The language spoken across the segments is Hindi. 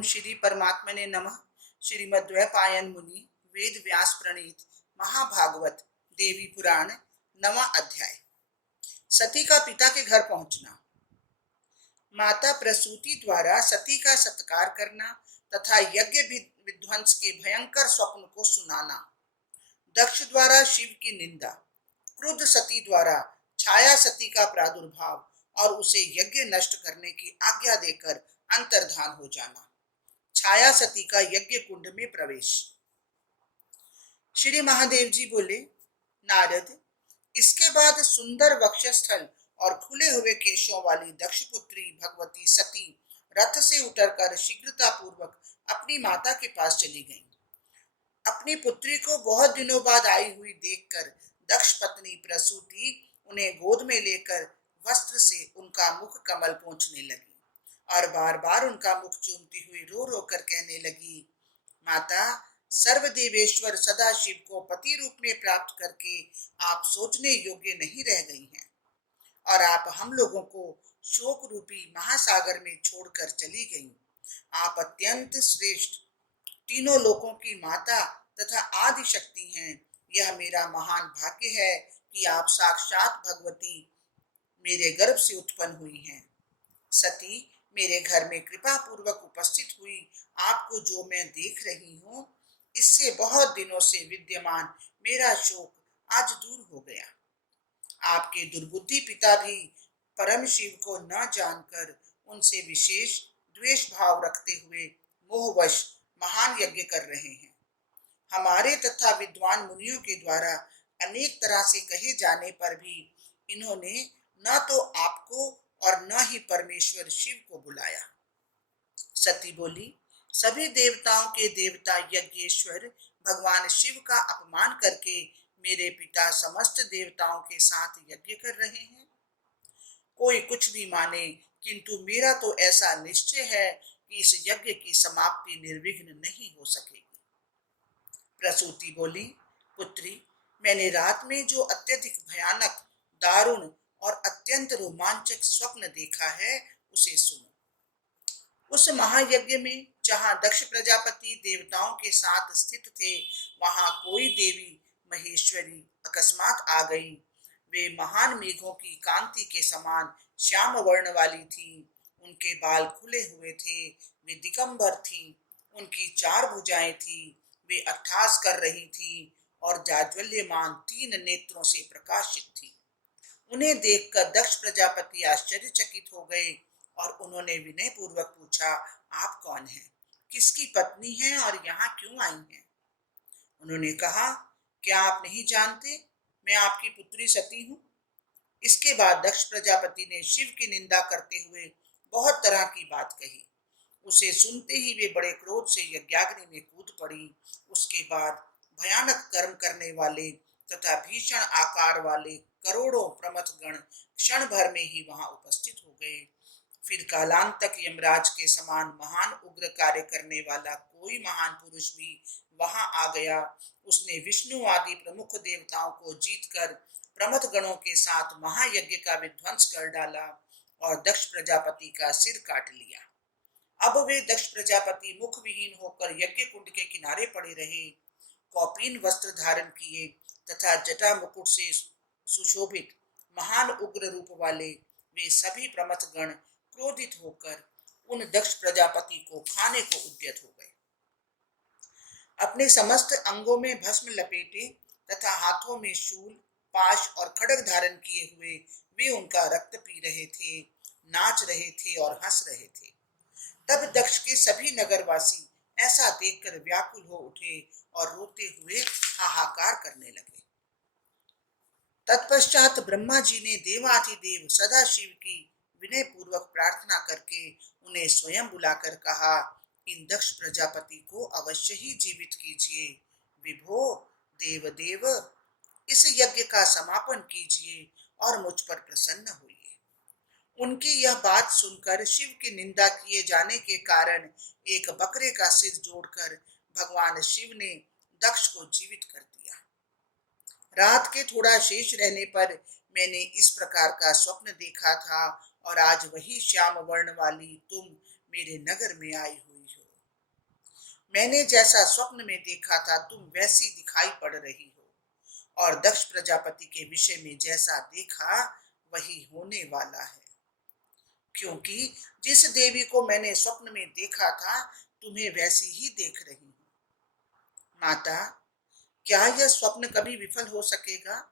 ओम श्री परमात्मने नमः। श्रीमद्वैपायन मुनि वेद व्यास प्रणीत महाभागवत देवी पुराण नवा अध्याय। सती का पिता के घर पहुंचना। माता प्रसूति द्वारा सती का सत्कार करना तथा यज्ञ विध्वंस के भयंकर स्वप्न को सुनाना। दक्ष द्वारा शिव की निंदा। क्रुद्ध सती द्वारा छाया सती का प्रादुर्भाव और उसे यज्ञ नष्ट करने की आज्ञा देकर अंतर्धान हो जाना। छाया सती का यज्ञ कुंड में प्रवेश। श्री महादेव जी बोले, नारद, इसके बाद सुंदर वक्षस्थल और खुले हुए केशों वाली दक्ष पुत्री भगवती सती रथ से उतरकर शीघ्रता पूर्वक अपनी माता के पास चली गईं। अपनी पुत्री को बहुत दिनों बाद आई हुई देखकर दक्ष पत्नी प्रसूति उन्हें गोद में लेकर वस्त्र से उनका मुख कमल पोंछने लगी और बार बार उनका मुख चूमती हुई रो रो कर कहने लगी, माता, सर्वदेवेश्वर सदाशिव को पति रूप में प्राप्त करके आप सोचने योग्य नहीं रह गई हैं और आप हम लोगों को शोक रूपी महासागर में छोड़कर चली गईं। आप अत्यंत श्रेष्ठ तीनों लोकों की माता तथा आदि शक्ति हैं। यह मेरा महान भाग्य है कि आप साक्षात भगवती मेरे गर्भ से उत्पन्न हुई हैं। सती, मेरे घर में कृपा पूर्वक उपस्थित हुई आपको जो मैं देख रही हूँ, इससे बहुत दिनों से विद्यमान मेरा शोक आज दूर हो गया। आपके दुर्बुद्धि पिता भी परम शिव को न जानकर उनसे विशेष द्वेष भाव रखते हुए मोहवश महान यज्ञ कर रहे हैं। हमारे तथा विद्वान मुनियों के द्वारा अनेक तरह से कहे जाने पर भी इन्होंने न तो आपको और न ही परमेश्वर शिव को बुलाया। सती बोली, सभी देवताओं के देवता यज्ञेश्वर भगवान शिव का अपमान करके मेरे पिता समस्त देवताओं के साथ यज्ञ कर रहे हैं। कोई कुछ भी माने, किंतु मेरा तो ऐसा निश्चय है कि इस यज्ञ की समाप्ति निर्विघ्न नहीं हो सकेगी। प्रसूति बोली, पुत्री, मैंने रात में जो अत्यधिक भयानक, दारुण और अत्यंत रोमांचक स्वप्न देखा है, उसे सुनो। उस महायज्ञ में जहां दक्ष प्रजापति देवताओं के साथ स्थित थे, वहां कोई देवी महेश्वरी अकस्मात आ गई। वे महान मेघों की कांति के समान श्याम वर्ण वाली थी। उनके बाल खुले हुए थे। वे दिगंबर थी। उनकी 4 भुजाएं थी। वे अट्ठास कर रही थी और जाज्वल्यमान 3 नेत्रों से प्रकाशित थी। उन्हें देखकर दक्ष प्रजापति आश्चर्यचकित हो गए और उन्होंने विनय पूर्वक पूछा, आप कौन हैं? किसकी पत्नी हैं और यहाँ क्यों आई हैं? उन्होंने कहा, क्या आप नहीं जानते, मैं आपकी पुत्री सती हूँ। इसके बाद दक्ष प्रजापति ने शिव की निंदा करते हुए बहुत तरह की बात कही। उसे सुनते ही वे बड़े क्रोध से यज्ञाग्नि में कूद पड़ी। उसके बाद भयानक कर्म करने वाले तथा भीषण आकार वाले करोड़ों प्रमथ गण क्षण भर में ही वहां उपस्थित हो गए। फिर कालांतक यमराज के समान महान उग्र कार्य करने वाला कोई महान पुरुष भी वहां आ गया। उसने विष्णु आदि प्रमुख देवताओं को जीतकर प्रमथ गणों के साथ महायज्ञ का विध्वंस कर डाला और दक्ष प्रजापति का सिर काट लिया। अब वे दक्ष प्रजापति मुख विहीन होकर यज्ञ कुंड के किनारे पड़े रहे। कौपीन वस्त्र धारण किए तथा जटा मुकुट से सुशोभित महान उग्र रूप वाले वे सभी प्रमथ गण क्रोधित होकर उन दक्ष प्रजापति को खाने को उद्यत हो गए। अपने समस्त अंगों में भस्म लपेटे तथा हाथों में शूल, पाश और खड्ग धारण किए हुए वे उनका रक्त पी रहे थे, नाच रहे थे और हंस रहे थे। तब दक्ष के सभी नगरवासी ऐसा देखकर व्याकुल हो उठे और रोते हुए हाहाकार करने लगे। तत्पश्चात ब्रह्मा जी ने देवाधिदेव सदाशिव की विनय पूर्वक प्रार्थना करके उन्हें स्वयं बुलाकर कहा, इन दक्ष प्रजापति को अवश्य ही जीवित कीजिए। विभो, देवदेव, इस यज्ञ का समापन कीजिए और मुझ पर प्रसन्न होइए। उनकी यह बात सुनकर शिव की निंदा किए जाने के कारण एक बकरे का सिर जोड़कर भगवान शिव ने दक्ष को जीवित कर दिया। रात के थोड़ा शेष रहने पर मैंने इस प्रकार का स्वप्न देखा था और आज वही श्याम वर्ण वाली तुम मेरे नगर में आई हुई हो। मैंने जैसा स्वप्न में देखा था तुम वैसी दिखाई पड़ रही हो, और दक्ष प्रजापति के विषय में जैसा देखा वही होने वाला है, क्योंकि जिस देवी को मैंने स्वप्न में देखा था तुम्हें वैसी ही देख रही हूँ। माता, क्या यह स्वप्न कभी विफल हो सकेगा?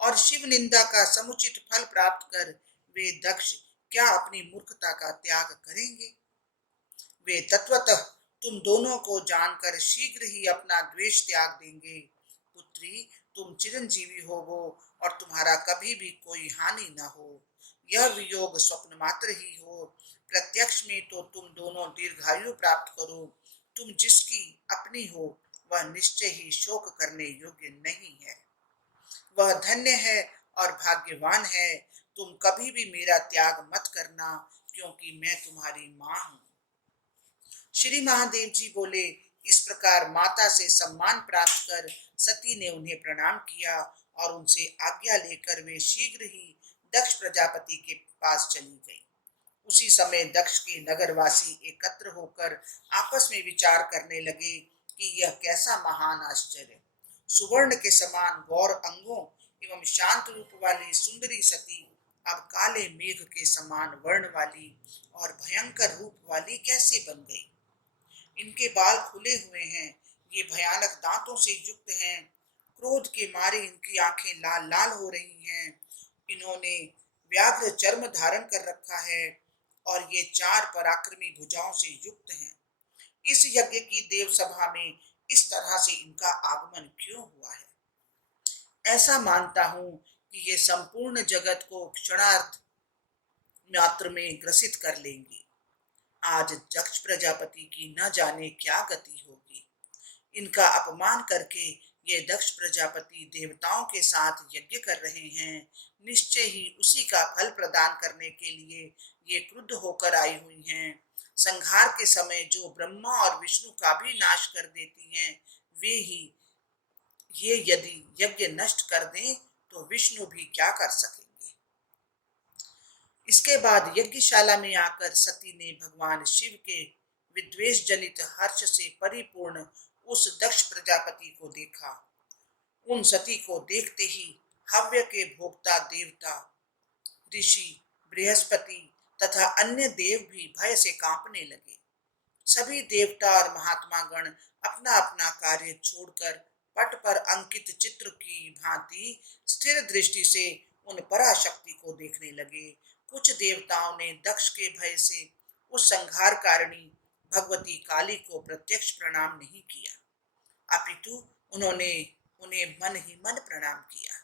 और शिव निंदा का समुचित फल प्राप्त कर वे दक्ष क्या अपनी मूर्खता का त्याग करेंगे? वे तत्वतः तुम दोनों को जानकर शीघ्र ही अपना द्वेष त्याग देंगे। पुत्री, तुम चिरंजीवी होवो और तुम्हारा कभी भी कोई हानि न हो। यह वियोग स्वप्न मात्र ही हो, प्रत्यक्ष में तो तुम दोनों दीर्घायु प्राप्त करो। तुम जिसकी अपनी हो वह निश्चय ही शोक करने योग्य नहीं है। वह धन्य है और भाग्यवान है। तुम कभी भी मेरा त्याग मत करना, क्योंकि मैं तुम्हारी मां हूं। श्री महादेव जी बोले, इस प्रकार माता से सम्मान प्राप्त कर सती ने उन्हें प्रणाम किया और उनसे आज्ञा लेकर वे शीघ्र ही दक्ष प्रजापति के पास चली गई। उसी समय दक्ष के नगरवासी एकत्र होकर आपस में विचार करने लगे कि यह कैसा महान आश्चर्य। सुवर्ण के समान गौर अंगों एवं शांत रूप वाली सुंदरी सती अब काले मेघ के समान वर्ण वाली और भयंकर रूप वाली कैसे बन गई? इनके बाल खुले हुए हैं, ये भयानक दांतों से युक्त हैं, क्रोध के मारे इनकी आंखें लाल लाल हो रही हैं, इन्होंने व्याघ्र चर्म धारण कर रखा है और ये चार पराक्रमी भुजाओं से युक्त हैं। इस यज्ञ की देव सभा में इस तरह से इनका आगमन क्यों हुआ है? ऐसा मानता हूं कि ये संपूर्ण जगत को क्षणार्थ मात्र में ग्रसित कर लेंगी। आज दक्ष प्रजापति की न जाने क्या गति होगी। इनका अपमान करके ये दक्ष प्रजापति देवताओं के साथ यज्ञ कर रहे हैं। निश्चय ही उसी का फल प्रदान करने के लिए ये क्रुद्ध होकर आई हुई हैं। संहार के समय जो ब्रह्मा और विष्णु का भी नाश कर देती हैं, वे ही ये यदि यज्ञ नष्ट कर दें तो विष्णु भी क्या कर सकेंगे? इसके बाद यज्ञशाला में आकर सती ने भगवान शिव के विद्वेष जनित हर्ष से परिपूर्ण उस दक्ष प्रजापति को देखा। उन सती को देखते ही हव्य के भोक्ता देवता, ऋषि, बृहस्पति तथा अन्य देव भी भय से कांपने लगे। सभी देवता और महात्मा गण अपना अपना कार्य छोड़कर पट पर अंकित चित्र की भांति स्थिर दृष्टि से उन पराशक्ति को देखने लगे। कुछ देवताओं ने दक्ष के भय से उस संहार कारिणी भगवती काली को प्रत्यक्ष प्रणाम नहीं किया, अपितु उन्होंने उन्हें मन ही मन प्रणाम किया।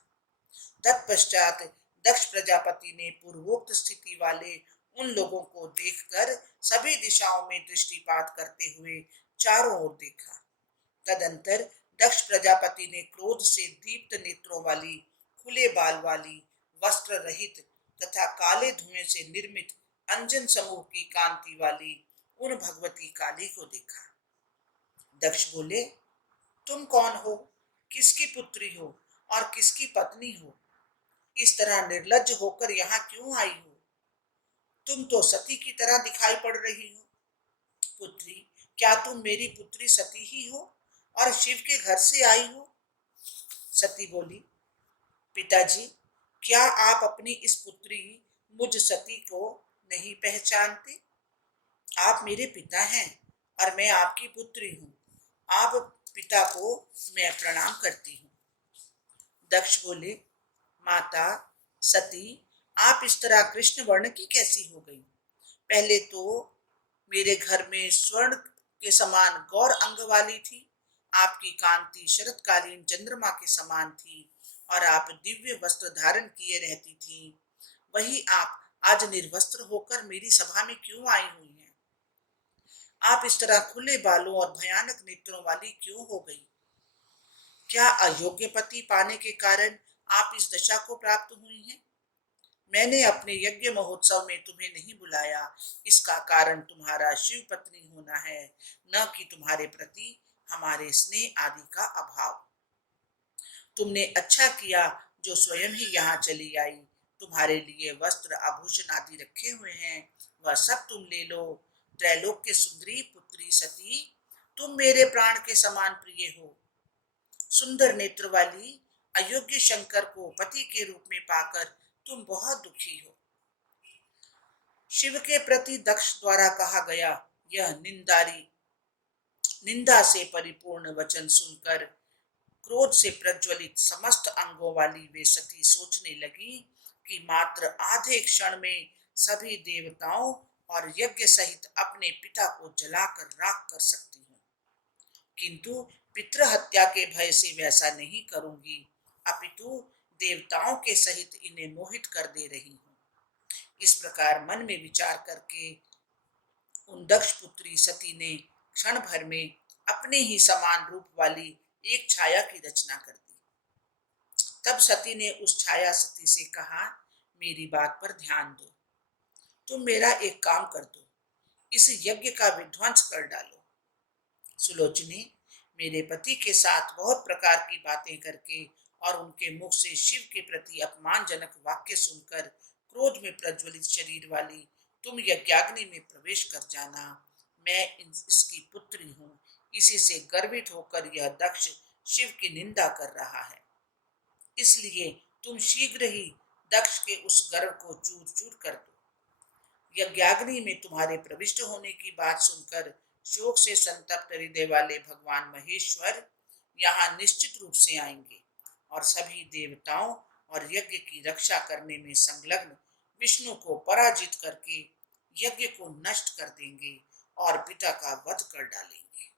तत्पश्चात दक्ष प्रजापति ने पूर्वोक्त स्थिति वाले उन लोगों को देखकर सभी दिशाओं में दृष्टिपात करते हुए चारों ओर देखा। तदंतर दक्ष प्रजापति ने क्रोध से दीप्त नेत्रों वाली, खुले बाल वाली, वस्त्र रहित तथा काले धुएं से निर्मित अंजन समूह की कांति वाली उन भगवती काली को देखा। दक्ष बोले, तुम कौन हो, किसकी पुत्री हो और किसकी पत्नी हो? इस तरह निर्लज्ज होकर यहाँ क्यों आई हो? तुम तो सती की तरह दिखाई पड़ रही हो। पुत्री, क्या तुम मेरी पुत्री सती ही हो और शिव के घर से आई हो? सती बोली, पिताजी, क्या आप अपनी इस पुत्री मुझ सती को नहीं पहचानते? आप मेरे पिता हैं और मैं आपकी पुत्री हूँ। आप पिता को मैं प्रणाम करती हूँ। दक्ष बोले, माता सती, आप इस तरह कृष्ण वर्ण की कैसी हो गई? पहले तो मेरे घर में स्वर्ण के समान गौर अंग वाली थी, आपकी कांति शरतकालीन चंद्रमा के समान थी और आप दिव्य वस्त्र धारण किए रहती थी। वही आप आज निर्वस्त्र होकर मेरी सभा में क्यों आई हुई हैं? आप इस तरह खुले बालों और भयानक नेत्रों वाली क्यों हो गई? क्या अयोग्य पति पाने के कारण आप इस दशा को प्राप्त हुई हैं? मैंने अपने यज्ञ महोत्सव में तुम्हें नहीं बुलाया, इसका कारण तुम्हारा शिव पत्नी होना है, न कि तुम्हारे प्रति हमारे स्नेह आदि का अभाव। तुमने अच्छा किया जो स्वयं ही यहाँ चली आई। तुम्हारे लिए वस्त्र आभूषण आदि रखे हुए हैं, वह सब तुम ले लो। त्रैलोक्य सुंदरी पुत्री सती, तुम मेरे प्राण के समान प्रिय हो। सुंदर नेत्र वाली अयोग्य शंकर को पति के रूप में पाकर तुम बहुत दुखी हो। शिव के प्रति दक्ष द्वारा कहा गया यह निंदा से परिपूर्ण वचन सुनकर क्रोध से प्रज्वलित समस्त अंगों वाली वे सती सोचने लगी कि मात्र आधे क्षण में सभी देवताओं और यज्ञ सहित अपने पिता को जलाकर राख कर सकती हूँ, किंतु पितृहत्या के भय से वैसा नहीं करूंगी, अपितु देवताओं के सहित इन्हें मोहित कर दे रही हूँ। इस प्रकार मन में विचार करके उन दक्ष पुत्री सती ने क्षण भर में अपने ही समान रूप वाली एक छाया की रचना कर दी। तब सती ने उस छाया सती से कहा, मेरी बात पर ध्यान दो। तुम मेरा एक काम कर दो, इस यज्ञ का विध्वंस कर डालो। सुलोचने, मेरे पति के साथ बहुत प्रकार की बातें करके और उनके मुख से शिव के प्रति अपमानजनक वाक्य सुनकर क्रोध में प्रज्वलित शरीर वाली तुम यज्ञाग्नि में प्रवेश कर जाना। मैं इसकी पुत्री हूँ, इसी से गर्वित होकर यह दक्ष शिव की निंदा कर रहा है, इसलिए तुम शीघ्र ही दक्ष के उस गर्व को चूर चूर कर दो। यज्ञाग्नि में तुम्हारे प्रविष्ट होने की बात सुनकर शोक से संतप्त हृदय वाले भगवान महेश्वर यहाँ निश्चित रूप से आएंगे और सभी देवताओं और यज्ञ की रक्षा करने में संलग्न विष्णु को पराजित करके यज्ञ को नष्ट कर देंगे और पिता का वध कर डालेंगे।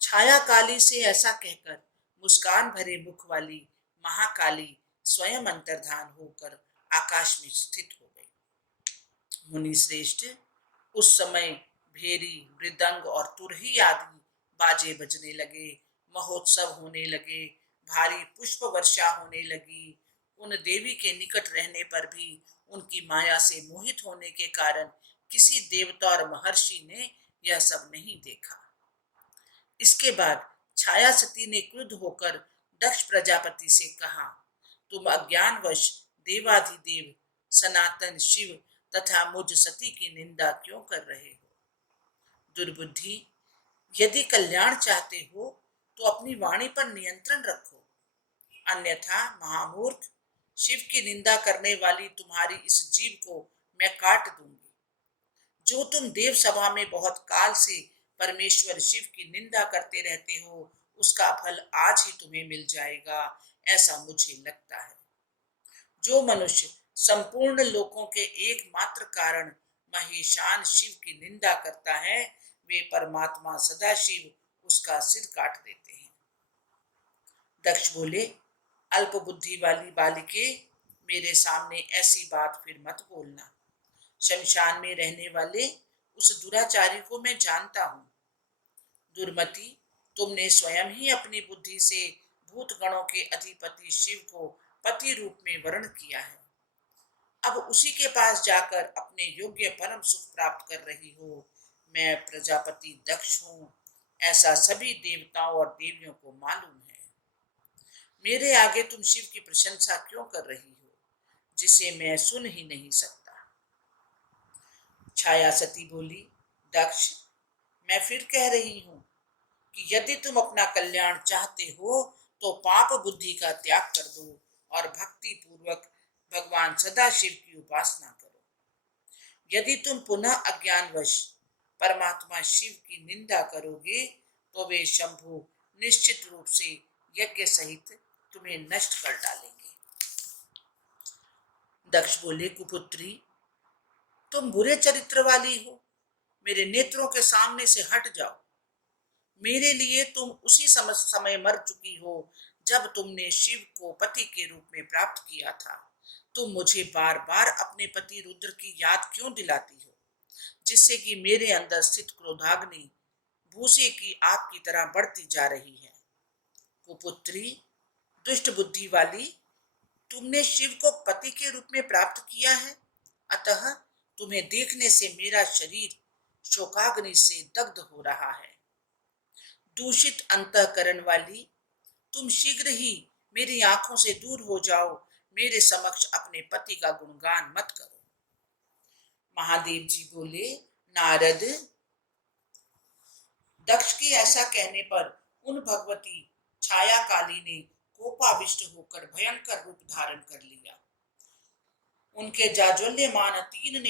छाया काली से ऐसा कहकर मुस्कान भरे मुख वाली महाकाली स्वयं अंतर्धान होकर आकाश में स्थित हो गई। मुनि श्रेष्ठ, उस समय भेरी, मृदंग और तुरही आदि बाजे बजने लगे, महोत्सव होने लगे, भारी पुष्प वर्षा होने लगी। उन देवी के निकट रहने पर भी उनकी माया से मोहित होने के कारण किसी देवता और महर्षि ने यह सब नहीं देखा। इसके बाद छाया सती ने क्रुद्ध होकर दक्ष प्रजापति से कहा, तुम अज्ञानवश देवाधिदेव सनातन शिव तथा मुझ सती की निंदा क्यों कर रहे हो? दुर्बुद्धि, यदि कल्याण चाहते हो तो अपनी वाणी पर नियंत्रण रखो, अन्यथा महामूर्ख, शिव की निंदा करने वाली तुम्हारी इस जीभ को मैं काट दूंगी। जो तुम देव सभा में बहुत काल से परमेश्वर शिव की निंदा करते रहते हो, उसका फल आज ही तुम्हें मिल जाएगा, ऐसा मुझे लगता है। जो मनुष्य संपूर्ण लोकों के एकमात्र कारण महेशान शिव की निंदा करता है, वे परमात्मा सदाशिव उसका सिर काट देते हैं। दक्ष बोले, अल्प बुद्धि वाली बालिके, मेरे सामने ऐसी बात फिर मत बोलना। शमशान में रहने वाले उस दुराचारी को मैं जानता हूँ। दुर्मति, तुमने स्वयं ही अपनी बुद्धि से भूत गणों के अधिपति शिव को पति रूप में वर्ण किया है। अब उसी के पास जाकर अपने योग्य परम सुख प्राप्त कर रही हो। मैं प्रजापति दक्ष हूँ, ऐसा सभी देवताओं और देवियों को मालूम है। मेरे आगे तुम शिव की प्रशंसा क्यों कर रही हो, जिसे मैं सुन ही नहीं सकता? छाया सती बोली, दक्ष, मैं फिर कह रही हूं कि यदि तुम अपना कल्याण चाहते हो तो पाप बुद्धि का त्याग कर दो और भक्ति पूर्वक भगवान सदाशिव की उपासना करो। यदि तुम पुनः अज्ञानवश परमात्मा शिव की निंदा करोगे तो वे शंभु निश्चित रूप से यज्ञ सहित तुम्हें नष्ट कर डालेंगे। दक्ष बोले, कुपुत्री, तुम बुरे चरित्र वाली हो, मेरे नेत्रों के सामने से हट जाओ। मेरे लिए तुम उसी समय मर चुकी हो जब तुमने शिव को पति के रूप में प्राप्त किया था। तुम मुझे बार बार अपने पति रुद्र की याद क्यों दिलाती हो, जिससे कि मेरे अंदर स्थित क्रोधाग्नि भूसे की आग की तरह बढ़ती जा रही है। कुपुत्री, दुष्ट बुद्धि वाली, तुमने शिव को पति के रूप में प्राप्त किया है, अतः तुम्हें देखने से मेरा शरीर शोकाग्नि से दग्ध हो रहा है। दूषित अंतःकरण वाली, तुम शीघ्र ही मेरी आंखों से दूर हो जाओ, मेरे समक्ष अपने पति का गुणगान मत करो। महादेव जी बोले, नारद, दक्ष के ऐसा कहने पर उन भगवती छाया काली ने कोपाविष्ट होकर भयंकर रूप धारण कर लिया। उनके जाज्वल्यमान तीनों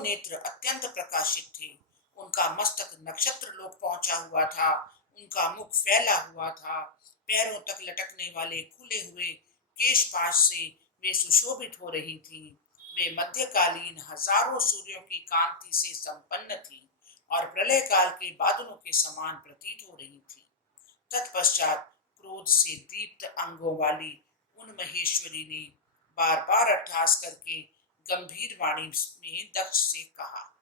नेत्र अत्यंत प्रकाशित थे। उनका मस्तक नक्षत्र लोक पहुंचा हुआ था। उनका मुख फैला हुआ था। पैरों तक लटकने वाले खुले हुए केशपाश से वे सुशोभित हो रही थी। वे मध्यकालीन हजारों सूर्यों की कांति से संपन्न थी और प्रलय काल के बादलों के समान प्रतीत हो रही थी। तत्पश्चात क्रोध से दीप्त अंगों वाली उन महेश्वरी ने बार बार अट्ठास करके गंभीर वाणी में दक्ष से कहा,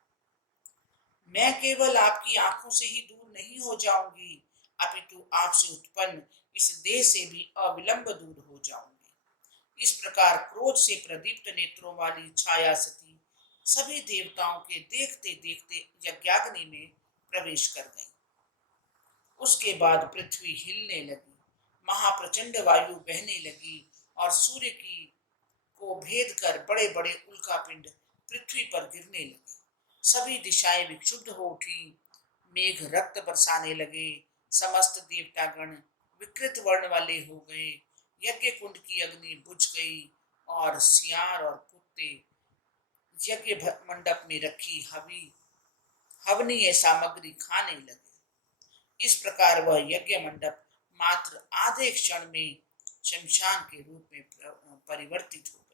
मैं केवल आपकी आंखों से ही दूर नहीं हो जाऊंगी, अपितु आपसे उत्पन्न इस देह से भी अविलंब दूर हो जाऊंगी। इस प्रकार क्रोध से प्रदीप्त नेत्रों वाली छाया सती सभी देवताओं के देखते देखते यज्ञाग्नि में प्रवेश कर गई। उसके बाद पृथ्वी हिलने लगी, महाप्रचंड वायु बहने लगी और सूर्य की को भेद कर बड़े बड़े उल्कापिंड पृथ्वी पर गिरने लगे। सभी दिशाएं विक्षुब्ध हो उठी। मेघ रक्त बरसाने लगे। समस्त देवतागण विकृत वर्ण वाले हो गए। यज्ञ कुंड की अग्नि बुझ गई और सियार और कुत्ते यज्ञ मंडप में रखी हवनीय सामग्री खाने लगे। इस प्रकार वह यज्ञ मंडप मात्र आधे क्षण में शमशान के रूप में परिवर्तित हो गया।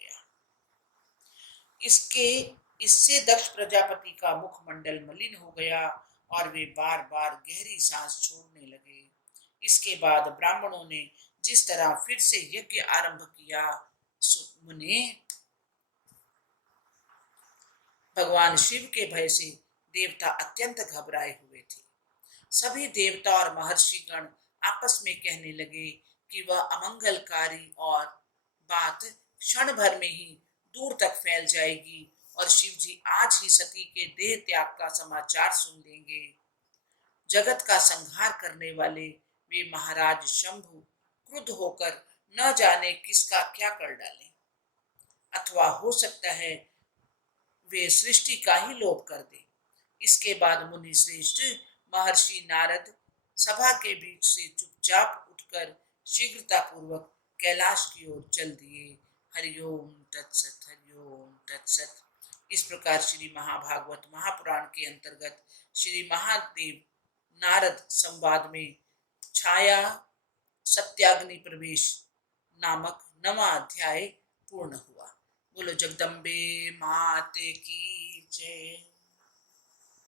इससे दक्ष प्रजापति का मुखमंडल मलिन हो गया और वे बार बार गहरी सांस छोड़ने लगे। इसके बाद ब्राह्मणों ने जिस तरह फिर से यज्ञ आरंभ किया, मुने भगवान शिव के भय से देवता अत्यंत घबराए हुए थे। सभी देवता और महर्षिगण आपस में कहने लगे कि वह अमंगलकारी और बात क्षण भर में ही दूर तक फैल जाएगी और शिव जी आज ही सती के देह त्याग का समाचार सुन लेंगे। जगत का संहार करने वाले वे महाराज शंभु क्रुद्ध होकर न जाने किसका क्या कर डालें, अथवा हो सकता है वे सृष्टि का ही लोप कर दे। इसके बाद मुनि श्रेष्ठ महर्षि नारद सभा के बीच से चुपचाप उठकर शीघ्रता पूर्वक कैलाश की ओर चल दिए। हरिओम तत्सत, हरिओम तत्सत। इस प्रकार श्री महाभागवत महापुराण के अंतर्गत श्री महादेव नारद संवाद में छाया सत्याग्नि प्रवेश नामक 9वां अध्याय पूर्ण हुआ। बोलो जगदम्बे माते की जय।